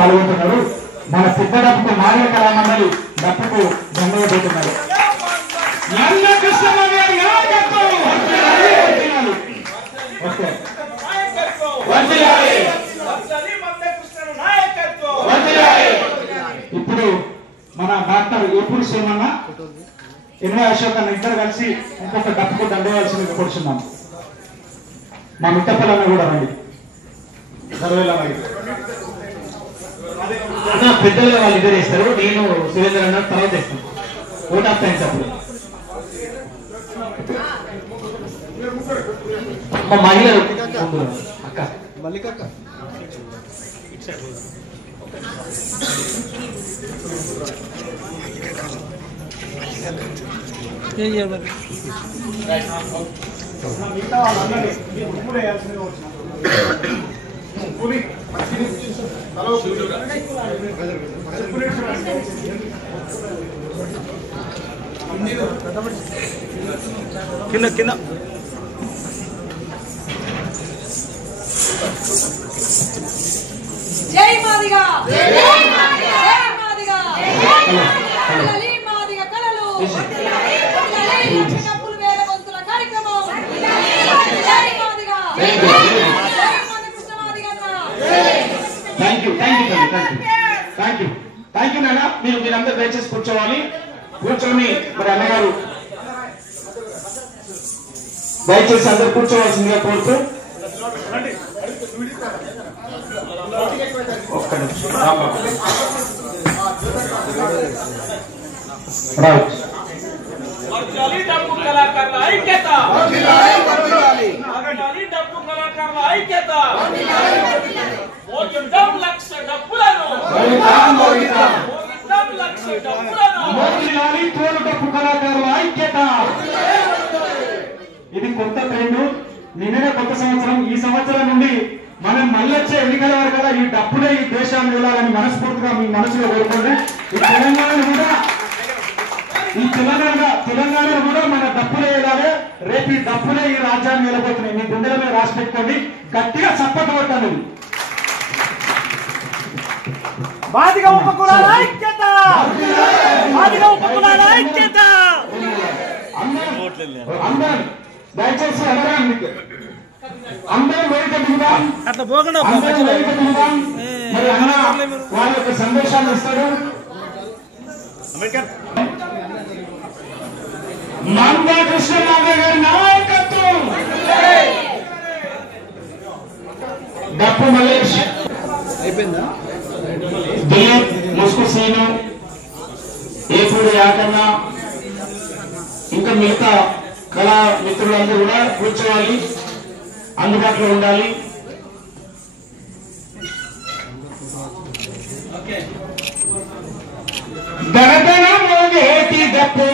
పాల్గొంటున్నారు. మన సిద్ధడప్పుకు మానవ కళామండలి డప్పుకు దండవబోతున్నారు. ఇప్పుడు మన డాక్టర్ ఏపూరి సోమన్న ఎన్వై అశోక్ అన్న ఇద్దరు కలిసి ఇంకొక డప్పుకు దండవలసింది కూర్చున్నాం. మా మిట్టపల్లన్న కూడా రండి. పెద్దలుగా వాళ్ళు ఇద్దరు వేస్తారు. నేను సురేంద్ర అన్న తర్వాత వేస్తాను. Vote of thanks. అప్పుడు మా మహిళలు అక్క మల్లికక్క కింద కింద జై మాదిగా జై మాదిగా జై మాదిగా కలలు డప్పులు వేల వంతుల కార్యక్రమం జై మాదిగా జై మాదిగా కృష్ణ మాదిగా థ్యాంక్ యూ నాన్న. మీరందరూ దయచేసి కూర్చోవాలి. కూర్చొని మరి అన్నగారు దయచేసి అందరు కూర్చోవాల్సిందిగా కోరుతూ ఒక్క నిమిషం డప్పు కళాకారుల ఐక్యత, డప్పు కళాకారుల ఐక్యత. మోగిద్దాం లక్ష డప్పులను, మోగిద్దాం లక్ష డప్పులను. తోలు డప్పు కళాకారుల ఐక్యత. ఇది కొత్త ట్రెండ్. నిన్ననే కొత్త సంవత్సరం. ఈ సంవత్సరం నుండి మనం మళ్ళీ వచ్చే ఎన్నికల వరకు కూడా ఈ డప్పులే ఈ దేశాన్ని వెళ్ళాలని మనస్ఫూర్తిగా మీ మనసులో కోరుకోండి. ఈ తెలంగాణలో కూడా మన డప్పులే వెళ్ళాలి. రేపు ఈ డప్పులే ఈ రాజ్యాన్ని వెళ్ళబోతున్నాయి. మీ గుండెల మీద రాసి పెట్టుకోండి. గట్టిగా చప్పట్లు కొట్టాలి. మాదిగా ఉపకులాల ఐక్యత, మాదిగా ఉపకులాల ఐక్యత. అందరం దయచేసి అందరం వేదిక దిగుదాం. అట్లా పోకుండా అందరం వేదిక దిగుదాం. మరి అన్న వాళ్ళ యొక్క సందేశాలు ఇస్తాడు. మందా కృష్ణమాధవ్ గారి నాయకత్వం. డప్పు మల్లేష్, అయిపోయిందా? దిలీప్, ముస్కు సీను, ఏపూడి యాకన్న, ఇంకా మిగతా కళా మిత్రులందరూ కూడా కూర్చోవాలి, అందుబాటులో ఉండాలి. గణగణ మోగేటి డప్పు